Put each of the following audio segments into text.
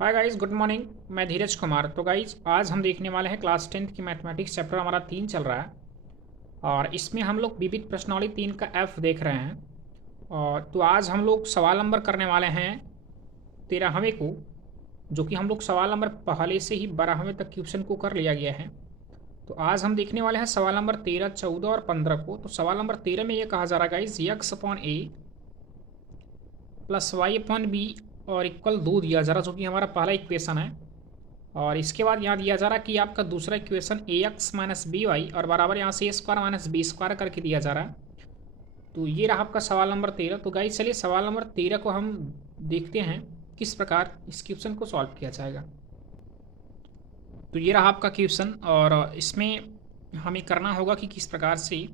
Hi guys, good morning. मैं धीरज कुमार। तो guys, आज हम देखने वाले हैं क्लास 10th की मैथमेटिक्स चैप्टर हमारा 3 चल रहा है। और इसमें हम लोग विविध प्रश्नावली 3 का एफ देख रहे हैं। और तो आज हम लोग सवाल नंबर करने वाले हैं 13वें को, जो कि हम लोग सवाल नंबर पहले से ही 12वें तक क्वेश्चन को कर लिया गया है। तो आज हम देखने वाले हैं सवाल नंबर 13, 14 और 15 को। तो सवाल नंबर 13 में ये कहा जा रहा है गाइस, यक्स अपॉन ए प्लस वाई अपॉन बी और इक्वल 2 दिया जा रहा, जो कि हमारा पहला इक्वेशन है। और इसके बाद यहाँ दिया जा रहा है कि आपका दूसरा इक्वेशन ए एक्स माइनस बी वाई और बराबर यहाँ से ए स्क्वायर माइनस बी स्क्वायर करके दिया जा रहा है। तो ये रहा आपका सवाल नंबर 13। तो गाइस चलिए सवाल नंबर 13 को हम देखते हैं किस प्रकार इस क्वेश्चन को सॉल्व किया जाएगा। तो ये रहा आपका क्वेश्चन और इसमें हमें करना होगा कि किस प्रकार से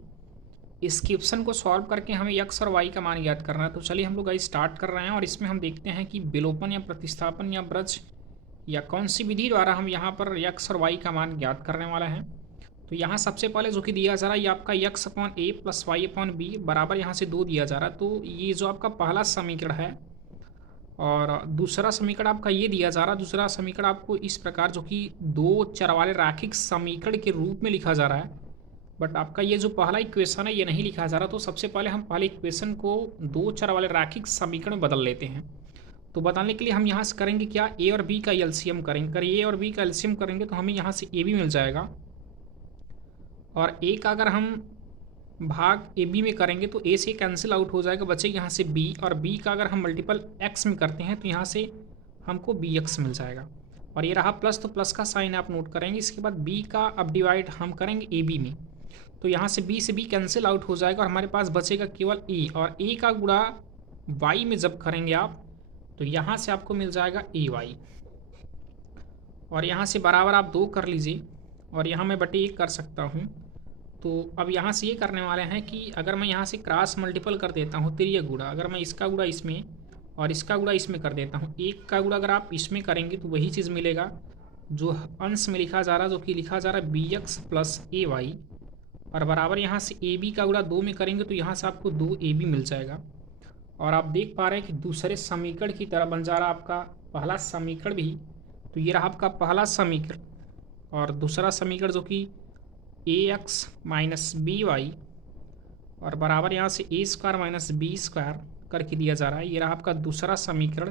इस क्वेश्चन को सॉल्व करके हमें एक्स और वाई का मान याद करना है। तो चलिए हम लोग स्टार्ट कर रहे हैं और इसमें हम देखते हैं कि विलोपन या प्रतिस्थापन या ब्रज या कौन सी विधि द्वारा हम यहाँ पर यक्स और वाई का मान ज्ञात करने वाला है। तो यहाँ सबसे पहले जो कि दिया जा रहा है ये आपका यक्स अपॉन ए प्लस वाई अपॉन बी बराबर यहाँ से 2 दिया जा रहा है। तो ये जो आपका पहला समीकरण है और दूसरा समीकरण आपका ये दिया जा रहा है। दूसरा समीकरण आपको इस प्रकार जो कि 2 चर वाले रैखिक समीकरण के रूप में लिखा जा रहा है, बट आपका ये जो पहला इक्वेशन है ये नहीं लिखा जा रहा। तो सबसे पहले हम पहले इक्वेशन को 2 चर वाले रैखिक समीकरण में बदल लेते हैं। तो बताने के लिए हम यहाँ से करेंगे क्या, ए और बी का एलसीएम करेंगे। अगर ए और बी का एलसीएम करेंगे तो हमें यहाँ से ए बी मिल जाएगा और ए का अगर हम भाग ए बी में करेंगे तो ए से कैंसिल आउट हो जाएगा, बचेगा यहाँ से बी। और बी का अगर हम मल्टीपल एक्स में करते हैं तो यहाँ से हमको बी एक्स मिल जाएगा। और ये रहा प्लस, तो प्लस का साइन आप नोट करेंगे। इसके बाद बी का अब डिवाइड हम करेंगे ए बी में, तो यहाँ से बी कैंसिल आउट हो जाएगा और हमारे पास बचेगा केवल ए। और ए का गुणा वाई में जब करेंगे आप तो यहाँ से आपको मिल जाएगा ए वाई। और यहाँ से बराबर आप 2 कर लीजिए और यहाँ मैं बटे 1 कर सकता हूँ। तो अब यहाँ से ये करने वाले हैं कि अगर मैं यहाँ से क्रॉस मल्टीपल कर देता हूँ तिर्यक गुणा, अगर मैं इसका गुणा इसमें और इसका गुणा इसमें कर देता हूँ, एक का गुणा अगर आप इसमें करेंगे तो वही चीज़ मिलेगा जो अंश में लिखा जा रहा है, जो कि लिखा जा रहा है बी एक्स प्लस ए वाई। और बराबर यहाँ से ए बी का गुणा 2 में करेंगे तो यहाँ से आपको 2 ए बी मिल जाएगा। और आप देख पा रहे हैं कि दूसरे समीकरण की तरह बन जा रहा है आपका पहला समीकरण भी। तो ये रहा आपका पहला समीकरण और दूसरा समीकरण जो कि ए एक्स माइनस बी वाई और बराबर यहाँ से ए स्क्वायर माइनस बी स्क्वायर करके दिया जा रहा है। ये रहा आपका दूसरा समीकरण।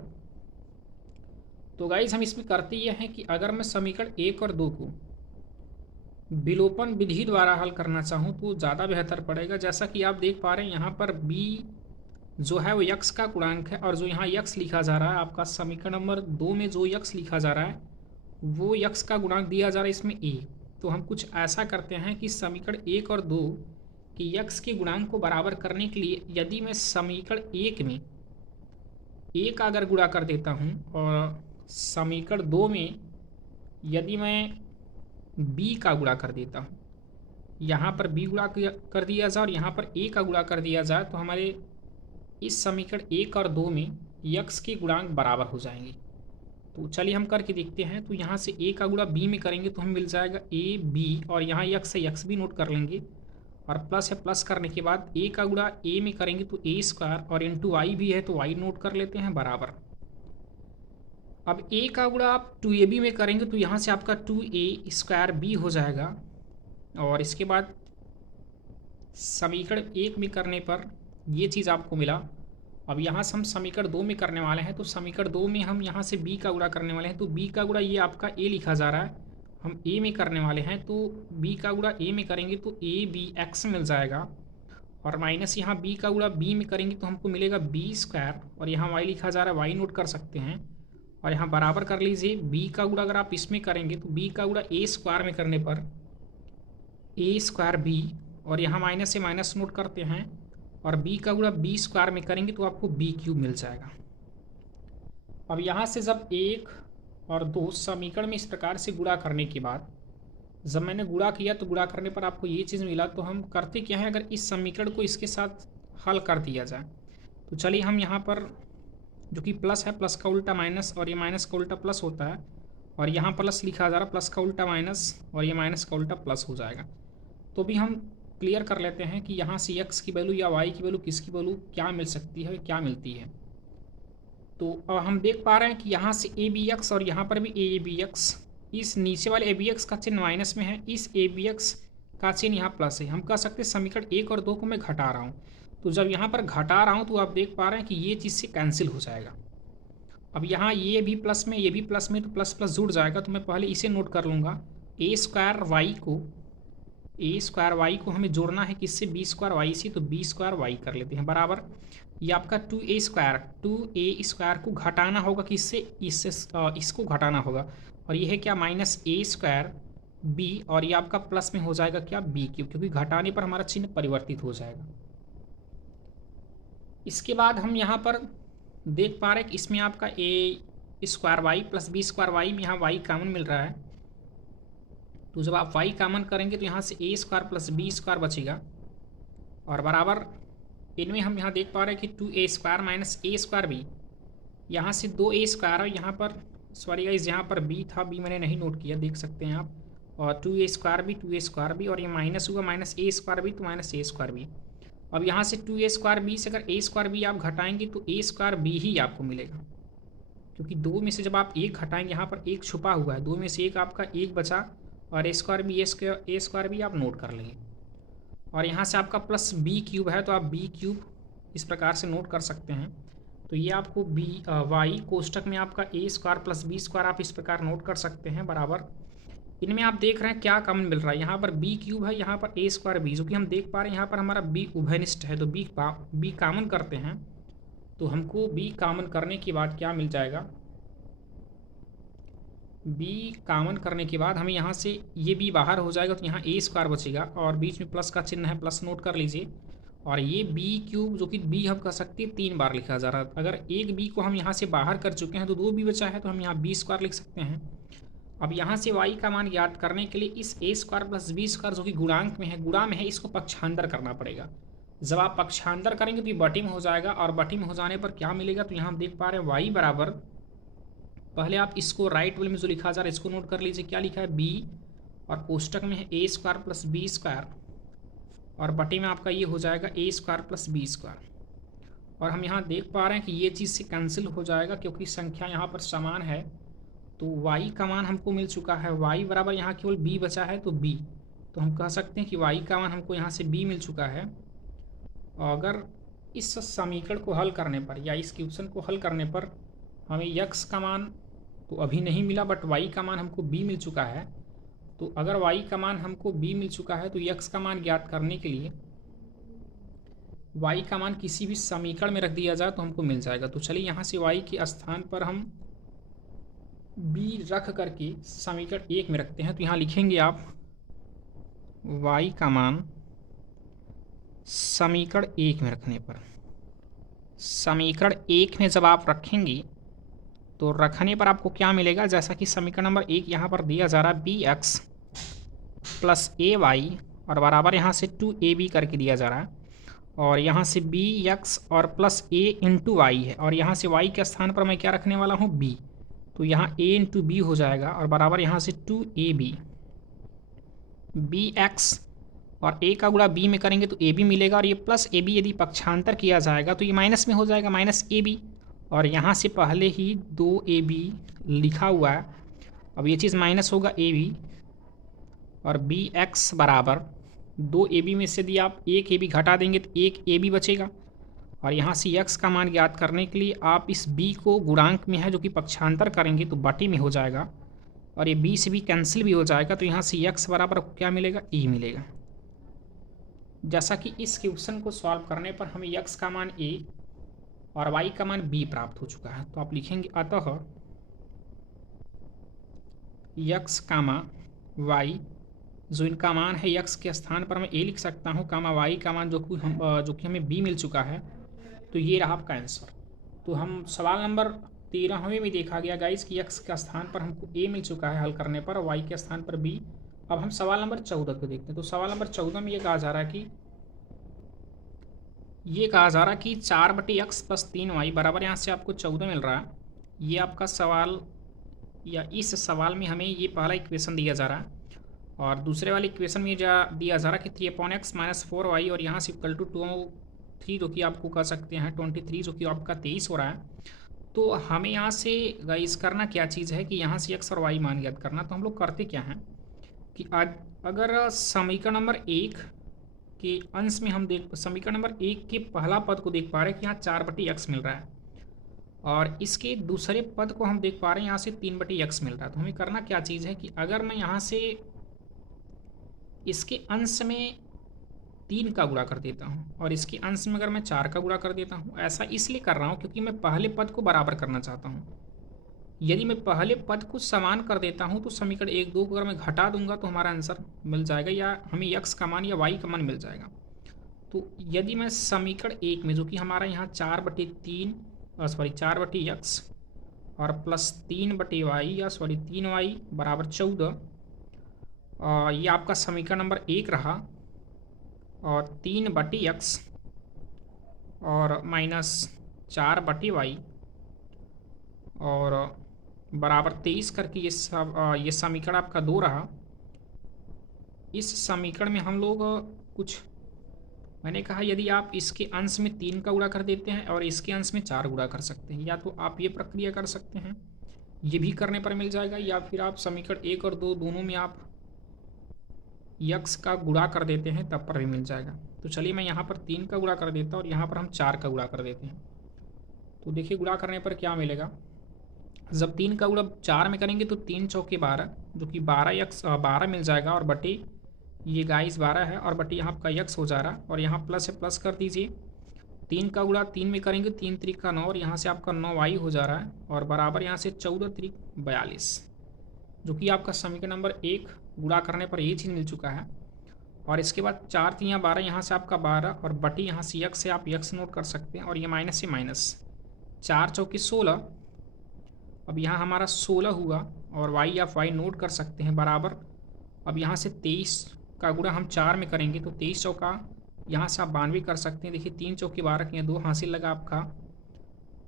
तो गाइज हम इसमें करते ये हैं कि अगर मैं समीकरण 1 और 2 को विलोपन विधि द्वारा हल करना चाहूँ तो ज़्यादा बेहतर पड़ेगा। जैसा कि आप देख पा रहे हैं यहाँ पर बी जो है वो यक्स का गुणांक है और जो यहाँ यक्स लिखा जा रहा है आपका समीकरण नंबर 2 में जो यक्स लिखा जा रहा है वो यक्स का गुणांक दिया जा रहा है इसमें ए। तो हम कुछ ऐसा करते हैं कि समीकरण 1 और 2 की यक्स के गुणांक को बराबर करने के लिए यदि मैं समीकरण 1 में ए का अगर गुणा कर देता हूँ और समीकरण 2 में यदि मैं बी का गुणा कर देता हूँ, यहाँ पर बी गुणा कर दिया जाए और यहाँ पर ए का गुणा कर दिया जाए तो हमारे इस समीकरण 1 और 2 में यक्स के गुणांक बराबर हो जाएंगे। तो चलिए हम करके देखते हैं। तो यहाँ से ए का गुणा बी में करेंगे तो हमें मिल जाएगा ए बी और यहाँ यक्स है यक्स भी नोट कर लेंगे और प्लस है प्लस करने के बाद ए का गुणा ए में करेंगे तो ए स्क्वायर और इंटू वाई भी है तो वाई नोट कर लेते हैं बराबर। अब ए का गुणा आप 2ab में करेंगे तो यहाँ से आपका 2a स्क्वायर बी हो जाएगा। और इसके बाद समीकरण 1 में करने पर ये चीज़ आपको मिला। अब यहाँ से हम समीकरण 2 में करने वाले हैं तो समीकरण 2 में हम यहाँ से b का गुणा करने वाले हैं। तो b का गुणा ये आपका a लिखा जा रहा है, हम a में करने वाले हैं तो b का गुणा a में करेंगे तो a b x मिल जाएगा। और माइनस यहाँ b का गुणा b में करेंगे तो हमको मिलेगा b स्क्वायर और यहाँ y लिखा जा रहा है y नोट कर सकते हैं। और यहाँ बराबर कर लीजिए b का गुणा अगर आप इसमें करेंगे तो b का गुणा a स्क्वायर में करने पर a स्क्वायर b और यहाँ माइनस से माइनस नोट करते हैं और b का गुणा b स्क्वायर में करेंगे तो आपको b क्यूब मिल जाएगा। अब यहाँ से जब 1 और 2 समीकरण में इस प्रकार से गुणा करने के बाद जब मैंने गुणा किया तो गुणा करने पर आपको ये चीज़ मिला, तो हम करते क्या है, अगर इस समीकरण को इसके साथ हल कर दिया जाए तो चलिए हम यहाँ पर जो कि प्लस है प्लस का उल्टा माइनस और ये माइनस का उल्टा प्लस होता है और यहाँ प्लस लिखा जा रहा है प्लस का उल्टा माइनस और ये माइनस का उल्टा प्लस हो जाएगा। तो भी हम क्लियर कर लेते हैं कि यहाँ से x की वैल्यू या y की वैल्यू किसकी वैल्यू क्या मिल सकती है, क्या मिलती है। तो अब हम देख पा रहे हैं कि यहाँ से ए बी एक्स और यहाँ पर भी ए बी एक्स, इस नीचे वाले ए बी एक्स का चिन्ह माइनस में है, इस ए बी एक्स का चिन्ह यहाँ प्लस है। हम कह सकते हैं समीकरण 1 और 2 को मैं घटा रहा हूँ। तो जब यहाँ पर घटा रहा हूँ तो आप देख पा रहे हैं कि ये चीज़ से कैंसिल हो जाएगा। अब यहाँ ये भी प्लस में, ये भी प्लस में, तो प्लस प्लस जुड़ जाएगा। तो मैं पहले इसे नोट कर लूँगा, ए स्क्वायर वाई को हमें जोड़ना है किससे, बी स्क्वायर वाई से। तो बी स्क्वायर वाई कर लेते हैं बराबर ये आपका 2a स्क्वायर को घटाना होगा किससे, इससे इसको घटाना होगा। और ये है क्या, माइनस ए स्क्वायर बी, और ये आपका प्लस में हो जाएगा क्या, बी क्यूब, क्योंकि घटाने पर हमारा चिन्ह परिवर्तित हो जाएगा। इसके बाद हम यहाँ पर देख पा रहे हैं कि इसमें आपका A square Y plus B square Y में यहाँ वाई कॉमन मिल रहा है। तो जब आप वाई कॉमन करेंगे तो यहाँ से ए स्क्वायर प्लस बी स्क्वायर बचेगा, और बराबर इनमें हम यहाँ देख पा रहे हैं कि 2a स्क्वायर माइनस ए स्क्वायर बी, यहाँ से 2a स्क्वायर और यहाँ पर सॉरी गाइस यहाँ पर b था, b मैंने नहीं नोट किया, देख सकते हैं आप। और 2a स्क्वायर भी और ये माइनस हुआ माइनस ए स्क्वायर भी, तो माइनस ए स्क्वायर भी। अब यहाँ से 2a स्क्वायर बी से अगर a स्क्वायर बी आप घटाएंगे तो a स्क्वायर बी ही आपको मिलेगा, क्योंकि दो में से जब आप एक घटाएंगे, यहाँ पर एक छुपा हुआ है, दो में से एक आपका एक बचा, और ए स्क्वायर बी आप नोट कर लेंगे। और यहाँ से आपका प्लस बी क्यूब है, तो आप बी क्यूब इस प्रकार से नोट कर सकते हैं। तो ये आपको वाई कोष्टक में आपका A square plus B square आप इस प्रकार नोट कर सकते हैं बराबर। इनमें आप देख रहे हैं क्या कॉमन मिल रहा है, यहाँ पर बी क्यूब है, यहाँ पर ए स्क्वायर बी, जो कि हम देख पा रहे हैं यहाँ पर हमारा बी उभयनिष्ठ है। तो बी कॉमन करते हैं, तो हमको बी कॉमन करने के बाद क्या मिल जाएगा, बी कॉमन करने के बाद हमें यहाँ से ये बी बाहर हो जाएगा, तो यहाँ ए स्क्वायर बचेगा, और बीच में प्लस का चिन्ह है, प्लस नोट कर लीजिए। और ये बी क्यूब, जो कि बी हम कह सकते हैं 3 बार लिखा जा रहा है। अगर एक बी को हम यहाँ से बाहर कर चुके हैं तो 2 बी बचा है, तो हम यहाँ बी स्क्वायर लिख सकते हैं। अब यहाँ से वाई का मान ज्ञात करने के लिए इस ए स्क्वायर प्लस बी स्क्वायर, जो कि गुणांक में है, गुणा में है, इसको पक्षांतर करना पड़ेगा। जब आप पक्षांतर करेंगे तो ये बटी में हो जाएगा, और बटी में हो जाने पर क्या मिलेगा, तो यहाँ हम देख पा रहे हैं वाई बराबर, पहले आप इसको राइट वाले में जो लिखा जा रहा है इसको नोट कर लीजिए, क्या लिखा है, बी, और कोष्टक में है ए स्क्वायर प्लस बी स्क्वायर, और बटे में आपका ये हो जाएगा ए स्क्वायर प्लस बी स्क्वायर। और हम यहाँ देख पा रहे हैं कि ये चीज़ से कैंसिल हो जाएगा, क्योंकि संख्या यहाँ पर समान है। तो y का मान हमको मिल चुका है, y बराबर यहाँ केवल b बचा है, तो b, तो हम कह सकते हैं कि y का मान हमको यहाँ से b मिल चुका है। और अगर इस समीकरण को हल करने पर या इस क्वेश्चन को हल करने पर हमें x का मान तो अभी नहीं मिला, बट y का मान हमको b मिल चुका है। तो अगर y का मान हमको b मिल चुका है तो x का मान ज्ञात करने के लिए y का मान किसी भी समीकरण में रख दिया जाए तो हमको मिल जाएगा। तो चलिए यहाँ से y के स्थान पर हम b रख करके समीकरण 1 में रखते हैं। तो यहाँ लिखेंगे आप y का मान समीकरण 1 में रखने पर, समीकरण 1 में जब आप रखेंगे तो रखने पर आपको क्या मिलेगा, जैसा कि समीकरण नंबर 1 यहाँ पर दिया जा रहा है, बी एक्स प्लस ए वाई, और बराबर यहाँ से 2ab करके दिया जा रहा है, और यहाँ से बी एक्स और प्लस ए इंटू वाई है, और यहाँ से वाई के स्थान पर मैं क्या रखने वाला हूँ, बी। तो यहाँ a इंटू बी हो जाएगा, और बराबर यहाँ से 2ab, बी एक्स और a का गुणा b में करेंगे तो ab मिलेगा, और ये प्लस ab यदि पक्षांतर किया जाएगा तो ये माइनस में हो जाएगा, माइनस ab, और यहाँ से पहले ही 2ab लिखा हुआ है, अब ये चीज़ माइनस होगा ab, और bx बराबर 2ab में से यदि आप 1ab घटा देंगे तो 1ab बचेगा। और यहाँ से x का मान ज्ञात करने के लिए आप इस b को गुणांक में है जो कि पक्षांतर करेंगे तो बटे में हो जाएगा, और ये b से भी कैंसिल भी हो जाएगा, तो यहाँ से x बराबर क्या मिलेगा, e मिलेगा। जैसा कि इस क्वेश्चन को सॉल्व करने पर हमें x का मान a और y का मान b प्राप्त हो चुका है। तो आप लिखेंगे अतः x कामा y, जो इनका मान है x के स्थान पर मैं a लिख सकता हूँ, कामा y का मान जो कि हमें b मिल चुका है। तो ये रहा आपका आंसर। तो हम सवाल नंबर 13वें में देखा गया गाइस कि x के स्थान पर हमको a मिल चुका है हल करने पर, y के स्थान पर b। अब हम सवाल नंबर 14 को देखते हैं। तो सवाल नंबर 14 में ये कहा जा रहा है कि 4/x प्लस 3y बराबर, यहाँ से आपको 14 मिल रहा है। ये आपका सवाल या इस सवाल में हमें ये पहला इक्वेशन दिया जा रहा है, और दूसरे वाले इक्वेशन में दिया जा रहा है कि 3/x माइनस 4y, और यहाँ से इक्वल टू 3, जो कि आपको कह सकते हैं 23, जो कि आपका 23 हो रहा है। तो हमें यहाँ से गाइस करना क्या चीज़ है कि यहाँ से एक्स और वाई मान ज्ञात करना। तो हम लोग करते क्या हैं कि आज अगर समीकरण नंबर एक के अंश में हम देख समीकरण नंबर एक के पहला पद को देख पा रहे हैं कि यहाँ 4/x मिल रहा है, और इसके दूसरे पद को हम देख पा रहे हैं यहाँ से 3/x मिल रहा है। तो हमें करना क्या चीज़ है कि अगर मैं यहाँ से इसके अंश में 3 का गुणा कर देता हूँ और इसके अंश में अगर मैं 4 का गुणा कर देता हूँ, ऐसा इसलिए कर रहा हूँ क्योंकि मैं पहले पद को बराबर करना चाहता हूँ। यदि मैं पहले पद को समान कर देता हूँ तो समीकरण 1-2 को अगर मैं घटा दूंगा तो हमारा आंसर मिल जाएगा, या हमें x का मान या y का मान मिल जाएगा। तो यदि मैं समीकरण 1 में, जो कि हमारा यहाँ 4/x और प्लस 3/y या 3y बराबर 14, ये आपका समीकरण नंबर 1 रहा, और 3/x और माइनस 4/y और बराबर 23 करके ये समीकरण आपका 2 रहा। इस समीकरण में हम लोग कुछ, मैंने कहा यदि आप इसके अंश में 3 का गुणा कर देते हैं और इसके अंश में 4 गुणा कर सकते हैं, या तो आप ये प्रक्रिया कर सकते हैं, ये भी करने पर मिल जाएगा, या फिर आप समीकरण 1 और 2 दोनों में आप यक्स का गुणा कर देते हैं तब पर भी मिल जाएगा। तो चलिए मैं यहाँ पर 3 का गुणा कर देता हूँ और यहाँ पर हम 4 का गुणा कर देते हैं। तो देखिए गुणा करने पर क्या मिलेगा, जब 3 का गुणा 4 में करेंगे तो 3 चौके 12, जो कि 12 मिल जाएगा, और बटे ये गाइस 12 है और बटे यहाँ आपका यक्स हो जा रहा है, और यहाँ प्लस है प्लस कर दीजिए। 3 का गुणा 3 में करेंगे 3 त्रिक 9, और यहाँ से आपका 9y हो जा रहा है, और बराबर यहाँ से 14 त्रिक 42, जो कि आपका समीकरण नंबर 1 गुणा करने पर ये चीज़ मिल चुका है। और इसके बाद 4 3 12, यहाँ से आपका 12 और बटी यहाँ से यक्स से आप यक्स नोट कर सकते हैं, और ये माइनस से माइनस 4 चौके 16, अब यहाँ हमारा 16 हुआ, और y आप y नोट कर सकते हैं बराबर, अब यहाँ से 23 का गुणा हम 4 में करेंगे तो 23 चौका, यहाँ से आप 92 कर सकते हैं। देखिए 3 चौके 12 के 2 हासिल लगा आपका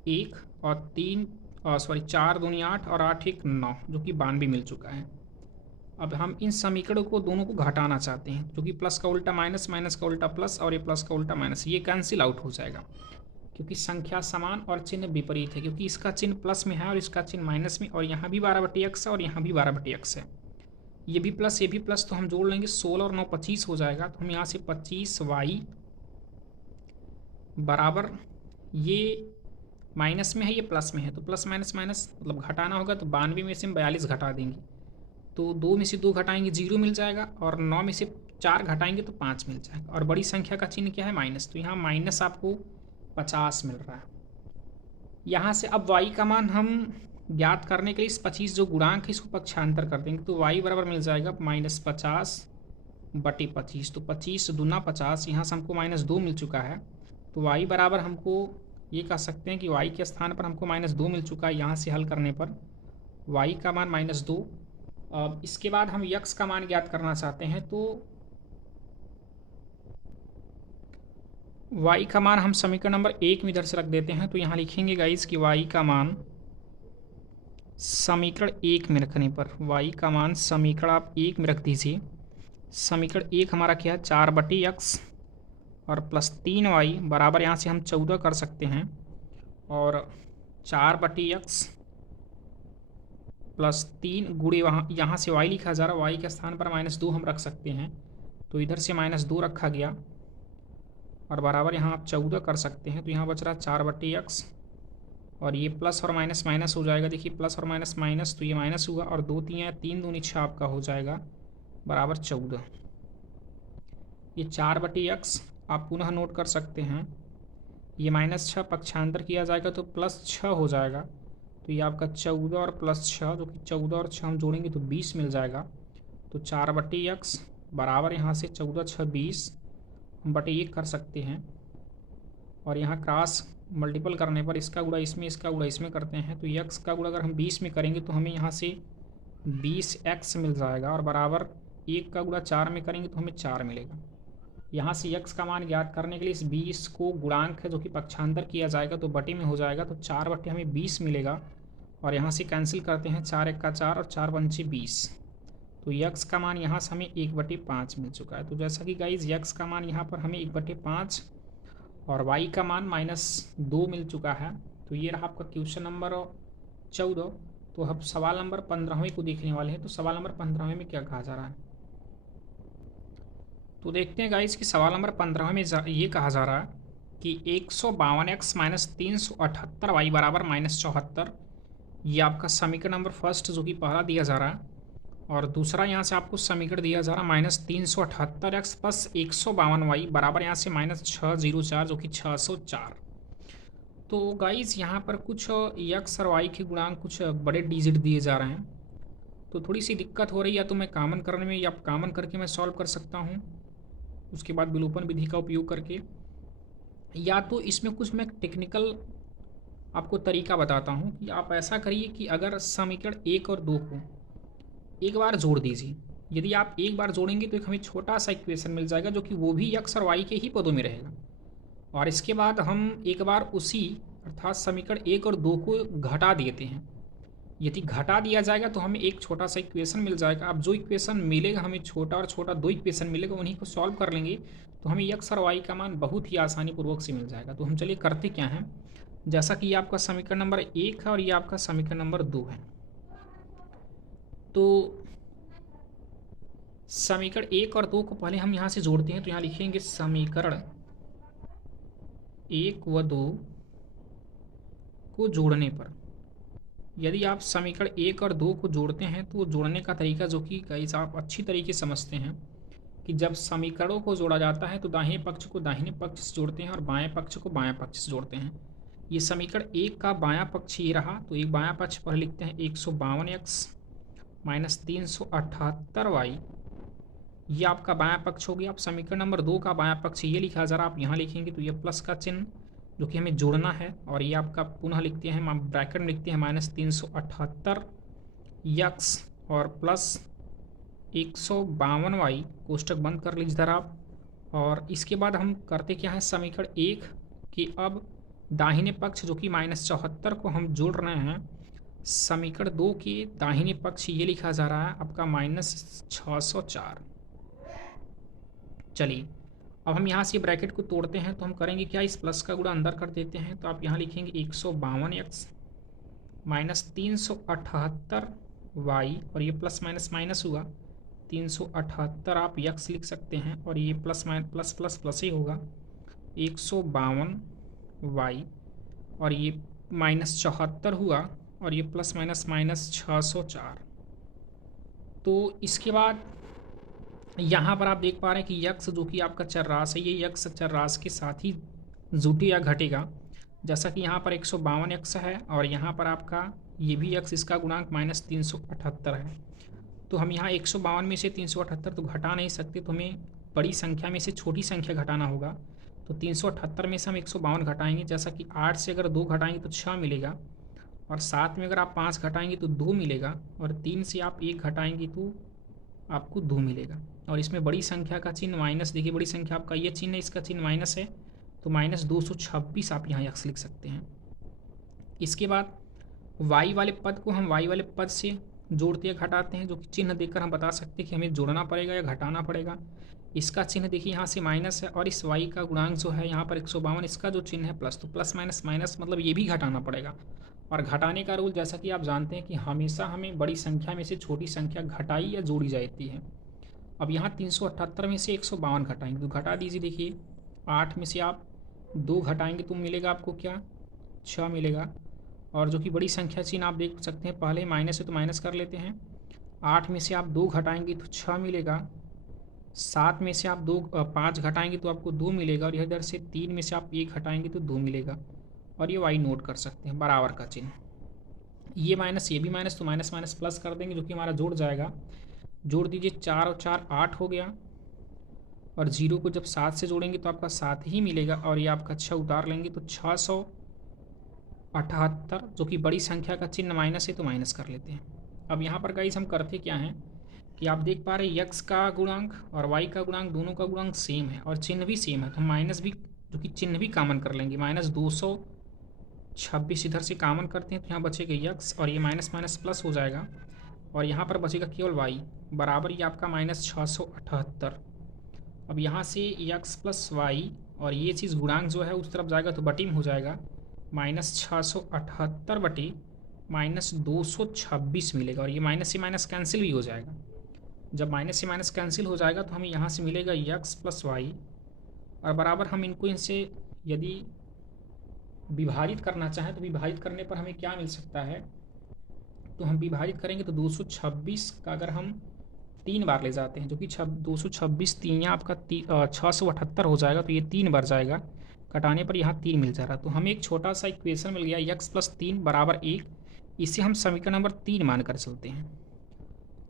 1, और 4 दूनी 8 और 8 1 9, जो कि 92 मिल चुका है। अब हम इन समीकरणों को दोनों को घटाना चाहते हैं, जो कि प्लस का उल्टा माइनस, माइनस का उल्टा प्लस, और ये प्लस का उल्टा माइनस, ये कैंसिल आउट हो जाएगा क्योंकि संख्या समान और चिन्ह विपरीत है, क्योंकि इसका चिन्ह प्लस में है और इसका चिन्ह माइनस में, और यहाँ भी 12/x है और यहाँ भी 12/x है, ये भी प्लस ये भी प्लस, तो हम जोड़ लेंगे 16 और 9 25 हो जाएगा। तो हम यहाँ से 25y बराबर, ये माइनस में है ये प्लस में है, तो प्लस माइनस माइनस मतलब घटाना होगा, तो 92 में से हम 42 घटा देंगे, तो 2 में से 2 घटाएंगे 0 मिल जाएगा, और 9 में से 4 घटाएंगे तो 5 मिल जाएगा, और बड़ी संख्या का चिन्ह क्या है, माइनस, तो यहाँ माइनस आपको 50 मिल रहा है। यहाँ से अब y का मान हम ज्ञात करने के लिए इस 25 जो गुणांक है इसको पक्षांतर कर देंगे, तो y बराबर मिल जाएगा -50/25, तो 25 दूना 50, यहाँ से हमको -2 मिल चुका है, तो y बराबर हमको ये कह सकते हैं कि y के स्थान पर हमको -2 मिल चुका है। यहाँ से हल करने पर y का मान -2। अब इसके बाद हम यक्स का मान ज्ञात करना चाहते हैं, तो y का मान हम समीकरण नंबर 1 में इधर से रख देते हैं। तो यहाँ लिखेंगे गाइस कि y का मान समीकरण 1 में रखने पर, y का मान समीकरण आप 1 में रख दीजिए। समीकरण 1 हमारा क्या है, 4/x और प्लस 3y बराबर, यहाँ से हम 14 कर सकते हैं, और 4/x प्लस 3 गुणे यहाँ से y लिखा जा रहा है, y के स्थान पर -2 हम रख सकते हैं, तो इधर से -2 रखा गया, और बराबर यहाँ आप 14 कर सकते हैं, तो यहाँ बच रहा 4/x, और ये प्लस और माइनस माइनस हो जाएगा। देखिए प्लस और माइनस माइनस, तो ये माइनस हुआ, और 2 3 दूनी 6 आपका हो जाएगा बराबर 14। ये 4/x आप पुनः नोट कर सकते हैं, ये -6 पक्षांतर किया जाएगा तो +6 हो जाएगा, तो ये आपका 14 और +6, जो कि 14 और 6 हम जोड़ेंगे तो 20 मिल जाएगा। तो 4/x बराबर यहाँ से 14 6 20 हम बटे 1 कर सकते हैं, और यहाँ क्रॉस मल्टीपल करने पर इसका गुणा इसमें करते हैं, तो x का गुणा अगर हम 20 में करेंगे तो हमें यहाँ से 20x मिल जाएगा, और बराबर 1 का गुणा 4 में करेंगे तो हमें 4 मिलेगा। यहाँ से x का मान ज्ञात करने के लिए इस 20 को गुणांक है जो कि पक्षांतर किया जाएगा तो बटे में हो जाएगा, तो 4 बटे हमें 20 मिलेगा, और यहाँ से कैंसिल करते हैं, 4 1 का 4 और 4 पंचे 20, तो x का मान यहाँ से हमें 1/5 मिल चुका है। तो जैसा कि गाइज x का मान यहाँ पर हमें 1/5 और y का मान -2 मिल चुका है, तो ये रहा आपका क्वेश्चन नंबर 14। तो अब सवाल नंबर 15वें को देखने वाले हैं। तो सवाल नंबर 15वें में क्या कहा जा रहा है, तो देखते हैं गाइस कि सवाल नंबर 15 में ये कहा जा रहा है कि 152x माइनस 378y बराबर -74। ये आपका समीकरण नंबर फर्स्ट जो कि पहला दिया जा रहा है। और दूसरा यहाँ से आपको समीकरण दिया जा रहा है -378x प्लस 152y बराबर यहाँ से -604 जो कि 604। तो गाइस यहाँ पर कुछ यक्स और वाई के गुणांक कुछ बड़े डिजिट दिए जा रहे हैं। तो थोड़ी सी दिक्कत हो रही है, या तो मैं कॉमन करने में, या कॉमन करके मैं सॉल्व कर सकता हूँ उसके बाद विलोपन विधि का उपयोग करके, या तो इसमें कुछ मैं टेक्निकल आपको तरीका बताता हूँ कि आप ऐसा करिए कि अगर समीकरण 1 और 2 को एक बार जोड़ दीजिए। यदि आप एक बार जोड़ेंगे तो एक हमें छोटा सा इक्वेशन मिल जाएगा जो कि वो भी एक्स और वाई के ही पदों में रहेगा। और इसके बाद हम एक बार उसी अर्थात समीकरण 1 और 2 को घटा देते हैं। यदि घटा दिया जाएगा तो हमें एक छोटा सा इक्वेशन मिल जाएगा। अब जो इक्वेशन मिलेगा हमें, छोटा और छोटा दो इक्वेशन मिलेगा, उन्हीं को सॉल्व कर लेंगे तो हमें एक्स और वाई का मान बहुत ही आसानी पूर्वक से मिल जाएगा। तो हम चलिए करते क्या हैं, जैसा कि ये आपका समीकरण नंबर 1 है और ये आपका समीकरण नंबर 2 है। तो समीकरण 1 और 2 को पहले हम यहाँ से जोड़ते हैं। तो यहाँ लिखेंगे समीकरण 1 व 2 को जोड़ने पर, यदि आप समीकरण 1 और 2 को जोड़ते हैं तो जोड़ने का तरीका जो कि गाइस आप अच्छी तरीके से समझते हैं कि जब समीकरणों को जोड़ा जाता है तो दाहिने पक्ष को दाहिने पक्ष से जोड़ते हैं और बाएं पक्ष को बाएं पक्ष से जोड़ते हैं। ये समीकरण 1 का बायां पक्ष ये रहा, तो एक बायां पक्ष पर लिखते हैं 152x माइनस 378y, ये आपका बायां पक्ष हो गया। अब समीकरण नंबर 2 का बायां पक्ष ये लिखा जा रहा, आप यहाँ लिखेंगे तो ये प्लस का चिन्ह जो कि हमें जोड़ना है, और ये आपका पुनः लिखते हैं, हम ब्रैकेट में लिखते हैं -378 यक्स और प्लस 152y, कोष्टक बंद कर लीजिए इधर आप। और इसके बाद हम करते क्या है, समीकरण 1 कि अब दाहिने पक्ष जो कि -74 को हम जोड़ रहे हैं समीकरण 2 के दाहिने पक्ष, ये लिखा जा रहा है आपका -604। चलिए अब हम यहाँ से ब्रैकेट को तोड़ते हैं, तो हम करेंगे क्या, इस प्लस का गुणा अंदर कर देते हैं। तो आप यहाँ लिखेंगे 152x माइनस 378y, और ये प्लस माइनस माइनस हुआ 378, आप यक्स लिख सकते हैं, और ये प्लस प्लस प्लस प्लस ही होगा 152y, और ये -74 हुआ, और ये प्लस माइनस माइनस 604। तो इसके बाद यहाँ पर आप देख पा रहे हैं कि यक्स जो कि आपका चरराश है, ये यक्स चरराश के साथ ही जुटे या घटेगा। जैसा कि यहाँ पर 152x है और यहाँ पर आपका ये भी यक्स, इसका गुणांक -378 है। तो हम यहाँ 152 में से 378 तो घटा नहीं सकते, तो हमें बड़ी संख्या में से छोटी संख्या घटाना होगा। तो 378 में से हम 152 घटाएंगे, जैसा कि 8 से अगर 2 घटाएंगे तो 6 मिलेगा, और 7 में अगर आप 5 घटाएंगे तो 2 मिलेगा, और 3 से आप 1 घटाएंगे तो आपको 2 मिलेगा। और इसमें बड़ी संख्या का चिन्ह माइनस, देखिए बड़ी संख्या आपका ये चिन्ह है, इसका चिन्ह माइनस है, तो -226 आप यहाँ यक्स लिख सकते हैं। इसके बाद y वाले पद को हम y वाले पद से जोड़ते या घटाते हैं, जो कि चिन्ह देखकर हम बता सकते हैं कि हमें जोड़ना पड़ेगा या घटाना पड़ेगा। इसका चिन्ह देखिए यहाँ से माइनस है, और इस y का गुणांक जो है यहाँ पर 152, इसका जो चिन्ह है प्लस, तो प्लस माइनस माइनस मतलब ये भी घटाना पड़ेगा। और घटाने का रूल जैसा कि आप जानते हैं कि हमेशा हमें बड़ी संख्या में से छोटी संख्या घटाई या जोड़ी जाती है। अब यहाँ 378 में से 152 घटाएंगे तो घटा दीजिए, देखिए 8 में से आप 2 घटाएंगे तो मिलेगा आपको क्या, 6 मिलेगा। और जो कि बड़ी संख्या चिन्ह आप देख सकते हैं, पहले माइनस है तो माइनस कर लेते हैं। 8 में से आप 2 घटाएंगे तो 6 मिलेगा। 7 में से आप 5 घटाएंगे तो आपको 2 मिलेगा, और इधर से 3 में से आप 1 घटाएंगे तो 2 मिलेगा। और ये y नोट कर सकते हैं, बराबर का चिन्ह, ये माइनस ये भी माइनस, तो माइनस माइनस प्लस कर देंगे जो कि हमारा जोड़ जाएगा। जोड़ दीजिए, 4 और 4 8 हो गया, और 0 को जब 7 से जोड़ेंगे तो आपका 7 ही मिलेगा, और ये आपका 6 उतार लेंगे तो 678, जो कि बड़ी संख्या का चिन्ह माइनस है तो माइनस कर लेते हैं। अब यहाँ पर गाइस हम करते क्या हैं कि आप देख पा रहे हैं यक्स का गुणांक और वाई का गुणांक, दोनों का गुणांक सेम है और चिन्ह भी सेम है, तो हम माइनस भी जो कि चिन्ह भी कॉमन कर लेंगे। -226 इधर से कॉमन करते हैं तो यहाँ बचेगा यक्स, और ये माइनस माइनस प्लस हो जाएगा, और यहाँ पर बचेगा केवल y बराबर ये आपका -678। अब यहाँ से x प्लस वाई, और ये चीज़ गुणांक जो है उस तरफ जाएगा तो बटी में हो जाएगा, -678 बटे -226 मिलेगा। और ये माइनस से माइनस कैंसिल भी हो जाएगा। जब माइनस से माइनस कैंसिल हो जाएगा तो हमें यहाँ से मिलेगा x + y, और बराबर हम इनसे यदि विभाजित करना चाहें तो विभाजित करने पर हमें क्या मिल सकता है, तो हम विभाजित करेंगे तो 226 का अगर हम 3 बार ले जाते हैं, जो कि 226 3 आपका 678 हो जाएगा, तो ये 3 बार जाएगा, कटाने पर यहाँ 3 मिल जाएगा। तो हमें एक छोटा सा इक्वेशन मिल गया x + 3 = 1। इसे हम समीकरण नंबर 3 मानकर चलते हैं।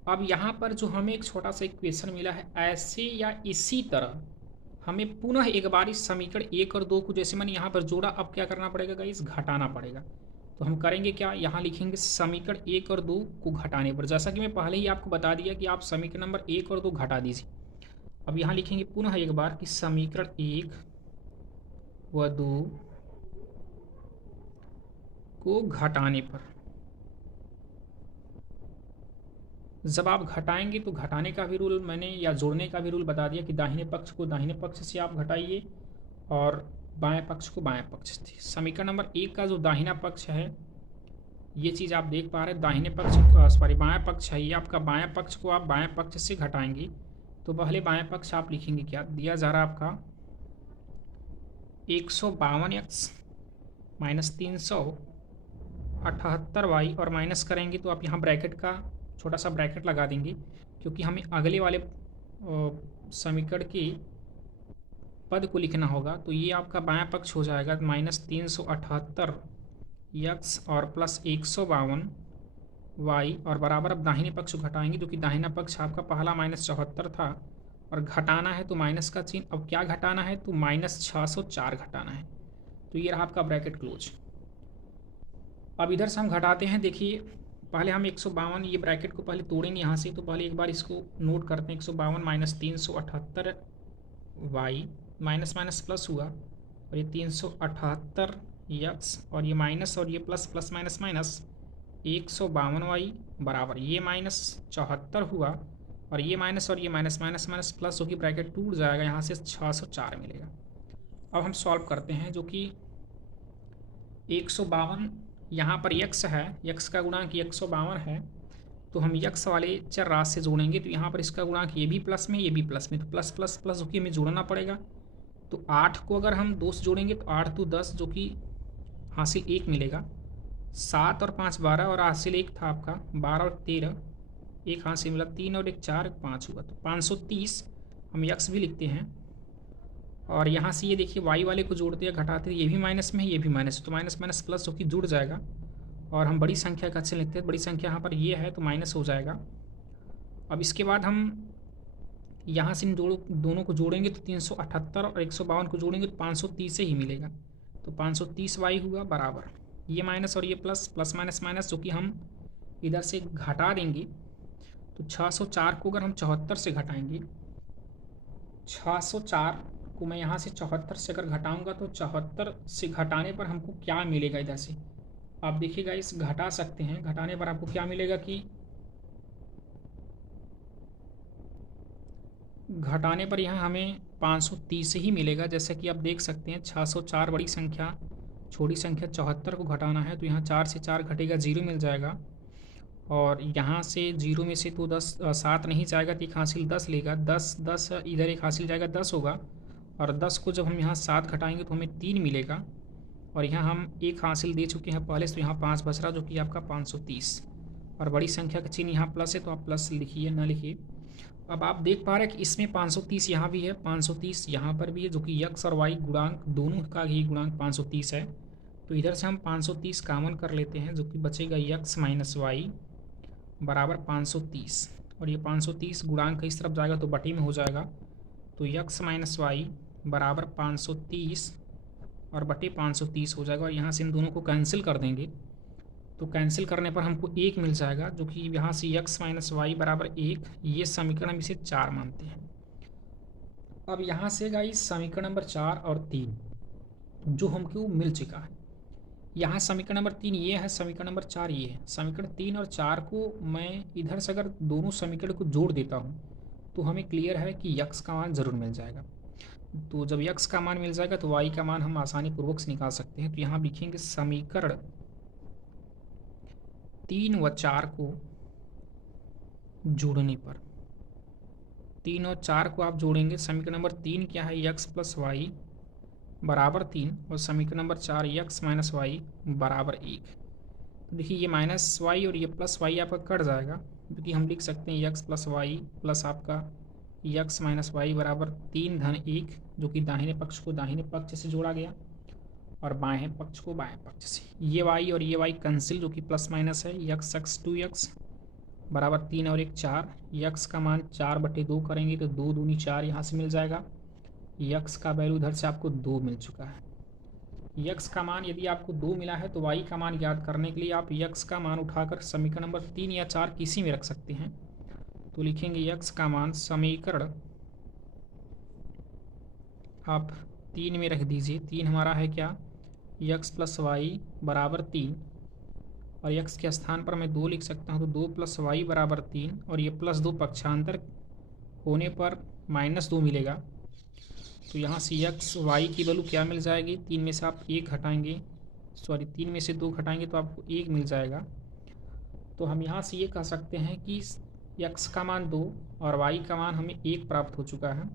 अब यहाँ पर जो हमें एक छोटा सा इक्वेशन मिला है, ऐसे या इसी तरह हमें पुनः एक बार इस समीकरण 1 और 2 को जैसे मैंने यहाँ पर जोड़ा, अब क्या करना पड़ेगा गाइस, घटाना पड़ेगा। तो हम करेंगे क्या, यहाँ लिखेंगे समीकरण 1 और 2 को घटाने पर, जैसा कि मैं पहले ही आपको बता दिया कि आप समीकरण नंबर 1 और 2 घटा दीजिए। अब यहाँ लिखेंगे पुनः एक बार कि समीकरण 1 व 2 को घटाने पर, जब आप घटाएंगे तो घटाने का भी रूल मैंने या जोड़ने का भी रूल बता दिया कि दाहिने पक्ष को दाहिने पक्ष से आप घटाइए और बाएं पक्ष को बाएं पक्ष से। समीकरण नंबर 1 का जो दाहिना पक्ष है, ये चीज़ आप देख पा रहे हैं, दाहिने पक्ष बाएं पक्ष है, ये आपका बाएं पक्ष को आप बाएं पक्ष से घटाएंगे। तो पहले बाएं पक्ष आप लिखेंगे, क्या दिया जा रहा है आपका 152x - 378y, और माइनस करेंगे तो आप यहाँ ब्रैकेट का छोटा सा ब्रैकेट लगा देंगे, क्योंकि हमें अगले वाले समीकरण के पद को लिखना होगा। तो ये आपका बायां पक्ष हो जाएगा -378x और प्लस 152y, और बराबर अब दाहिने पक्ष को घटाएंगे, जो कि दाहिना पक्ष आपका पहला -74 था, और घटाना है तो माइनस का चिन्ह। अब क्या घटाना है, तो -604 घटाना है। तो ये रहा आपका ब्रैकेट क्लोज। अब इधर से हम घटाते हैं, देखिए पहले हम 152, ये ब्रैकेट को पहले तोड़ेंगे यहाँ से, तो पहले एक बार इसको नोट करते हैं। 152 - 378y, माइनस माइनस प्लस हुआ, और ये 378x, और ये माइनस और ये plus, plus minus minus 152y बराबर ये -74 हुआ, और ये माइनस और ये माइनस माइनस माइनस प्लस होकर ब्रैकेट टूट जाएगा, यहाँ से 604 मिलेगा। अब हम सॉल्व करते हैं, जो कि 152 यहाँ पर x है, x का गुणांक 152 है, तो हम x वाले चर राशि से जोड़ेंगे, तो यहाँ पर इसका गुणांक ये भी प्लस में, ये भी प्लस में, तो प्लस प्लस प्लस जो कि हमें जोड़ना पड़ेगा। तो 8 को अगर हम 2 से जोड़ेंगे तो 8 2 10, जो कि हासिल 1 मिलेगा। 7 और 5 12, और हासिल 1 था आपका, 12 और 13 1 हासिल मिला, 3 और 1 4 5 हुआ, तो 530 हम x भी लिखते हैं। और यहाँ से ये देखिए y वाले को जोड़ते या घटाते, ये भी माइनस में है, ये भी माइनस, तो माइनस माइनस प्लस जो कि जुड़ जाएगा। और हम बड़ी संख्या का चिन्ह लिखते हैं, बड़ी संख्या यहाँ पर ये है तो माइनस हो जाएगा। अब इसके बाद हम यहाँ से इन दोनों को जोड़ेंगे तो 378 और 152 को जोड़ेंगे तो 530 ही मिलेगा। तो 530y हुआ बराबर ये माइनस और ये प्लस, प्लस माइनस माइनस, जो कि हम इधर से घटा देंगे। तो 604 को अगर हम 74 से घटाएंगे, 604 को मैं यहाँ से 74 से अगर घटाऊंगा तो 74 से घटाने पर हमको क्या मिलेगा, इधर से आप देखिएगा, इस घटा सकते हैं, घटाने पर आपको क्या मिलेगा कि घटाने पर यहाँ हमें 530 ही मिलेगा। जैसे कि आप देख सकते हैं 604 बड़ी संख्या, छोटी संख्या 74 को घटाना है, तो यहाँ 4 से 4 घटेगा, 0 मिल जाएगा। और यहाँ से 0 में से तो 7 नहीं जाएगा, तो एक हासिल 10 लेगा, 10 इधर एक हासिल जाएगा, 10 होगा। और 10 को जब हम यहाँ 7 घटाएंगे तो हमें 3 मिलेगा, और यहाँ हम एक हासिल दे चुके हैं पहले से, तो यहाँ 5 बच रहा, जो कि आपका 530। और बड़ी संख्या का चिन्ह यहाँ प्लस है, तो आप प्लस लिखिए, ना लिखिए। अब आप देख पा रहे हैं कि इसमें 530 यहाँ भी है, 530 यहाँ पर भी है, जो कि x और y गुणांक दोनों का ही गुणांक 530 है। तो इधर से हम 530 कॉमन कर लेते हैं, जो कि बचेगा x - y बराबर 530, और ये 530 गुणांक इस तरफ जाएगा तो बटी में हो जाएगा। तो x - y बराबर 530 और बटे 530 हो जाएगा, और यहाँ से इन दोनों को कैंसिल कर देंगे, तो कैंसिल करने पर हमको 1 मिल जाएगा, जो कि यहाँ से x - y बराबर 1, ये समीकरण हम इसे 4 मानते हैं। अब यहाँ से गाइस समीकरण नंबर 4 और 3 जो हमको मिल चुका है, यहाँ समीकरण नंबर 3 ये है, समीकरण नंबर 4 ये है। समीकरण 3 और 4 को मैं इधर से अगर दोनों समीकरण को जोड़ देता हूँ तो हमें क्लियर है कि x का मान ज़रूर मिल जाएगा। तो जब यक्स का मान मिल जाएगा तो वाई का मान हम आसानी पूर्वक से निकाल सकते हैं। तो यहाँ लिखेंगे समीकरण 3 व 4 को जोड़ने पर, 3 और 4 को आप जोड़ेंगे। समीकरण नंबर 3 क्या है, यक्स प्लस वाई बराबर 3, और समीकरण नंबर 4 यक्स माइनस वाई बराबर 1। तो देखिए ये माइनस वाई और ये प्लस वाई आपका कट जाएगा, क्योंकि हम लिख सकते हैं यक्स प्लस वाई प्लस आपका यक्स माइनस वाई बराबर 3 धन 1, जो कि दाहिने पक्ष को दाहिने पक्ष से जोड़ा गया और बाएं पक्ष को बाएं पक्ष से। ये वाई और ये वाई कैंसिल, जो कि प्लस माइनस है। यक्स एक्स 2x बराबर 3 और 1 4। यक्स का मान 4/2 करेंगे तो 2 दूनी 4 यहाँ से मिल जाएगा। यक्स का वैल्यू इधर से आपको 2 मिल चुका है। यक्स का मान यदि आपको 2 मिला है तो वाई का मान ज्ञात करने के लिए आप यक्स का मान उठाकर समीकरण नंबर 3 या 4 किसी में रख सकते हैं। तो लिखेंगे यक्स का मान समीकरण आप 3 में रख दीजिए। 3 हमारा है क्या, यक्स प्लस वाई बराबर 3, और यक्स के स्थान पर मैं 2 लिख सकता हूँ। तो 2 प्लस वाई बराबर 3, और ये प्लस 2 पक्षांतर होने पर -2 मिलेगा। तो यहाँ से यक्स वाई की वैल्यू क्या मिल जाएगी, 3 में से आप 1 घटाएंगे, 3 में से 2 घटाएंगे तो आपको 1 मिल जाएगा। तो हम यहाँ से ये कह सकते हैं कि यक्स का मान 2 और वाई का मान हमें 1 प्राप्त हो चुका है।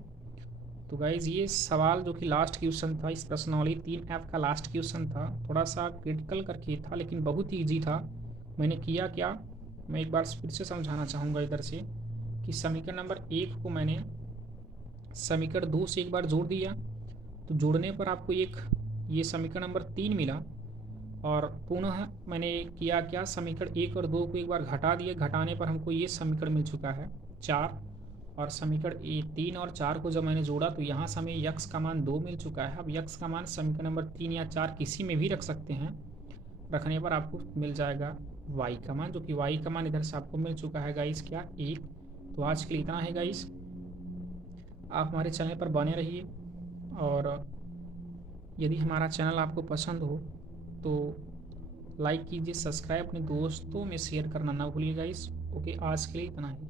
तो गाइज़ ये सवाल जो कि लास्ट क्वेश्चन था, इस प्रश्नावली 3F का लास्ट क्वेश्चन था, थोड़ा सा क्रिटिकल करके था लेकिन बहुत ही ईजी था। मैंने किया क्या, मैं एक बार फिर से समझाना चाहूँगा इधर से कि समीकरण नंबर 1 को मैंने समीकरण 2 से एक बार जोड़ दिया, तो जोड़ने पर आपको एक ये समीकरण नंबर 3 मिला, और पुनः मैंने किया क्या, समीकरण 1 और 2 को एक बार घटा दिया, घटाने पर हमको ये समीकरण मिल चुका है 4। और समीकरण 3 और 4 को जब मैंने जोड़ा तो यहाँ से हमें यक्स का मान 2 मिल चुका है। अब यक्स का मान समीकरण नंबर 3 या 4 किसी में भी रख सकते हैं, रखने पर आपको मिल जाएगा वाई का मान, जो कि वाई का मान इधर से आपको मिल चुका है गाइस क्या, 1। तो आज के लिए इतना है गाइस, आप हमारे चैनल पर बने रहिए, और यदि हमारा चैनल आपको पसंद हो तो लाइक कीजिए, सब्सक्राइब अपने दोस्तों में शेयर करना ना भूलिए गाइस। ओके, आज के लिए इतना ही।